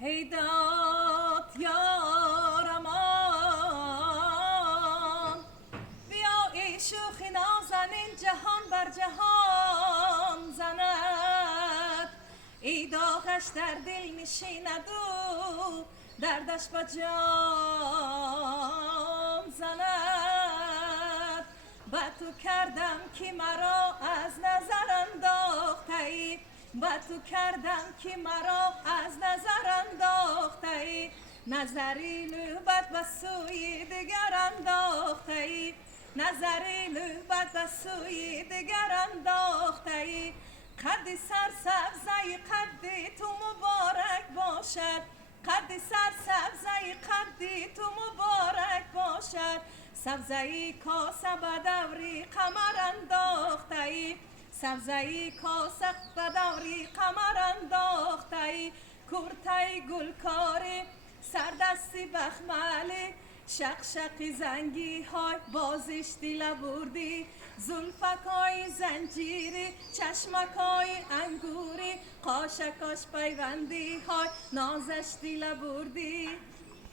هیدات یارمان بیا ای شوخی نازنین جهان بر جهان زند ای داغش در دل نشیند و دردش با جان زند با تو کردم که مرا از نظر انداخته ای با تو کردم که مرا از نظر انداخته ای نظری نوبت به سوی دگر انداخته ای نظری نوبت به سوی دگر انداخته ای قد سرسبزه قد تو مبارک باشد قد سرسبزه قد تو مبارک باشد سبزه کاسه به دوری قمر انداخته ای سبزه کاسه به دوری قمر انداخته ای کرته گلکاری سردستی بخملی شقشق زنگی های بازش دل بردی زلفکای زنجیری چشمکای انگوری قاشقاش پیوندی های نازش دل بردی